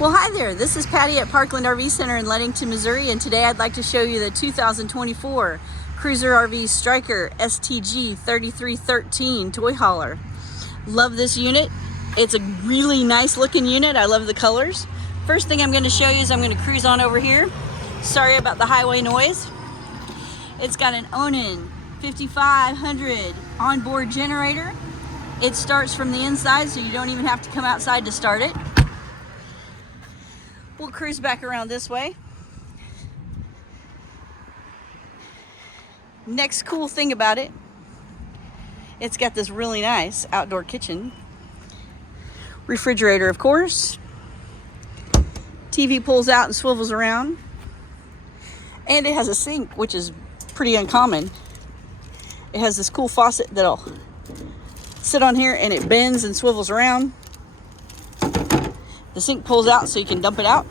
Well, hi there. This is Patty at Parkland RV Center in Leadington, Missouri, and today I'd like to show you the 2024 Cruiser RV Stryker STG3313 toy hauler. Love this unit. It's a really nice looking unit. I love the colors. First thing I'm going to show you is I'm going to cruise on over here. Sorry about the highway noise. It's got an Onan 5500 onboard generator. It starts from the inside, so you don't even have to come outside to start it. We'll cruise back around this way. Next cool thing about it, it's got this really nice outdoor kitchen. Refrigerator, of course. TV pulls out and swivels around. And it has a sink, which is pretty uncommon. It has this cool faucet that'll sit on here and it bends and swivels around. The sink pulls out so you can dump it out.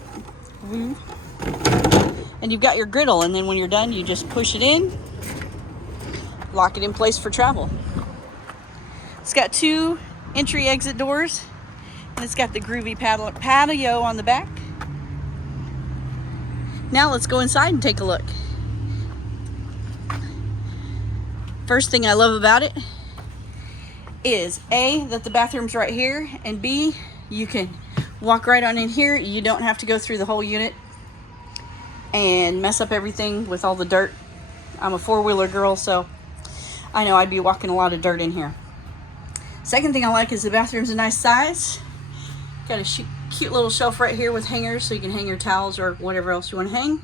And you've got your griddle, and then when you're done, you just push it in, lock it in place for travel. It's got two entry-exit doors, and it's got the groovy patio on the back. Now let's go inside and take a look. First thing I love about it is A, that the bathroom's right here, and B, you can walk right on in here. You don't have to go through the whole unit and mess up everything with all the dirt. I'm a four-wheeler girl, so I know I'd be walking a lot of dirt in here. Second thing I like is the bathroom's a nice size. Got a cute little shelf right here with hangers so you can hang your towels or whatever else you want to hang.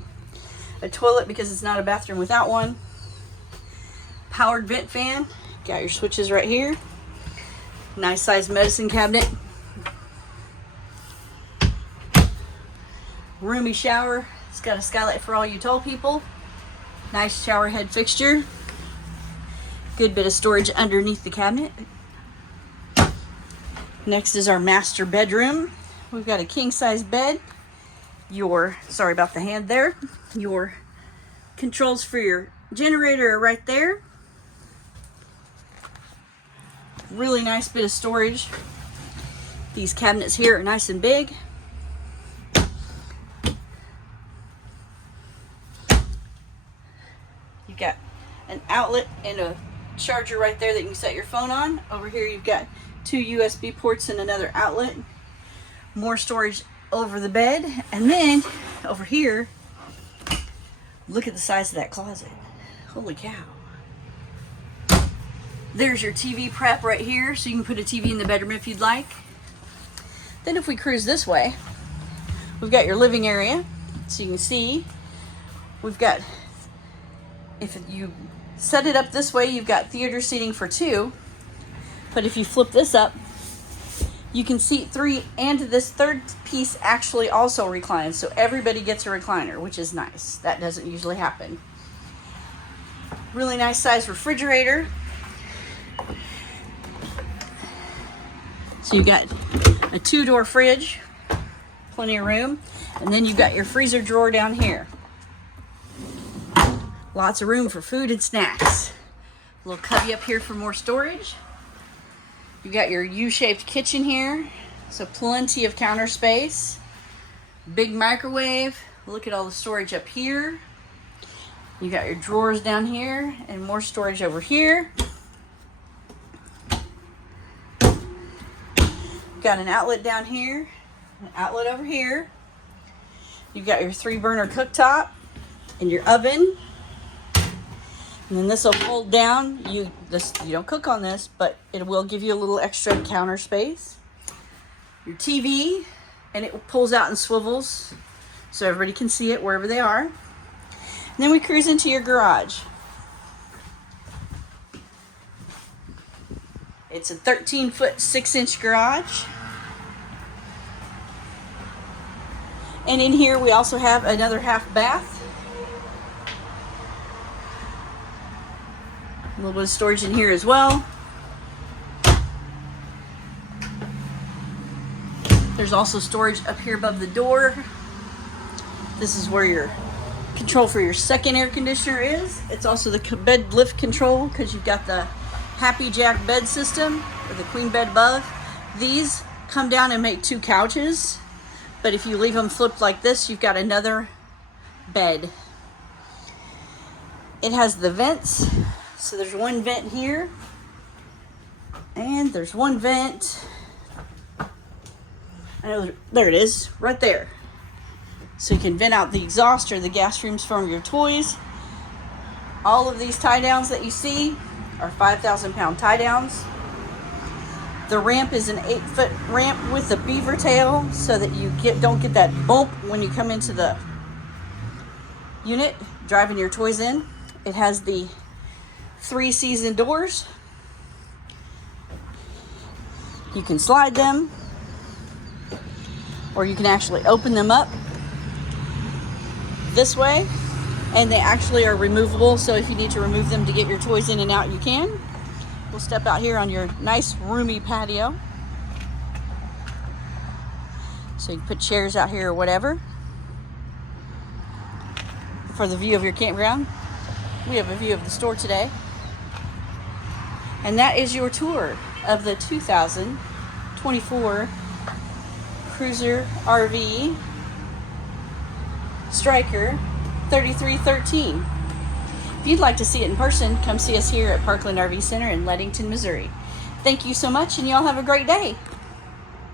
A toilet because it's not a bathroom without one. Powered vent fan. Got your switches right here. Nice sized medicine cabinet. Roomy shower. It's got a skylight for all you tall people. Nice shower head fixture. Good bit of storage underneath the cabinet. Next is our master bedroom. We've got a king size bed. Sorry about the hand there. Your controls for your generator are right there. Really nice bit of storage. These cabinets here are nice and big. You've got an outlet and a charger right there that you can set your phone on. Over here you've got two USB ports and another outlet. More storage over the bed. And then over here, look at the size of that closet. Holy cow. There's your TV prep right here, so you can put a TV in the bedroom if you'd like. Then if we cruise this way, we've got your living area. So you can see, we've got, if you set it up this way, you've got theater seating for two. But if you flip this up, you can seat three, and this third piece actually also reclines. So everybody gets a recliner, which is nice. That doesn't usually happen. Really nice size refrigerator. So you've got a two-door fridge, plenty of room. And then you've got your freezer drawer down here. Lots of room for food and snacks. A little cubby up here for more storage. You've got your U-shaped kitchen here, so plenty of counter space. Big microwave. Look at all the storage up here. You got your drawers down here and more storage over here. Got an outlet down here, an outlet over here. You've got your 3-burner cooktop and your oven. And then this will fold down. You don't cook on this, but it will give you a little extra counter space. Your TV, and it pulls out and swivels so everybody can see it wherever they are. And then we cruise into your garage. It's a 13-foot 6-inch garage. And in here we also have another half bath. A little bit of storage in here as well. There's also storage up here above the door. This is where your control for your second air conditioner is. It's also the bed lift control because you've got the Happy Jack bed system or the queen bed above. These come down and make 2 couches, But if you leave them flipped like this, you've got another bed. It has the vents. So there's one vent here. And there's one vent. I know, there it is, right there. So you can vent out the exhaust or the gas fumes from your toys. All of these tie downs that you see are 5,000 pound tie downs. The ramp is an 8-foot ramp with a beaver tail so that you don't get that bump when you come into the unit driving your toys in. It has the 3-season doors. You can slide them, or you can actually open them up this way, and they actually are removable, so if you need to remove them to get your toys in and out, you can. We'll step out here on your nice roomy patio. So you can put chairs out here or whatever. For the view of your campground, we have a view of the store today. And that is your tour of the 2024 Cruiser RV Stryker 3313. If you'd like to see it in person, come see us here at Parkland RV Center in Leadington, Missouri. Thank you so much, and y'all have a great day.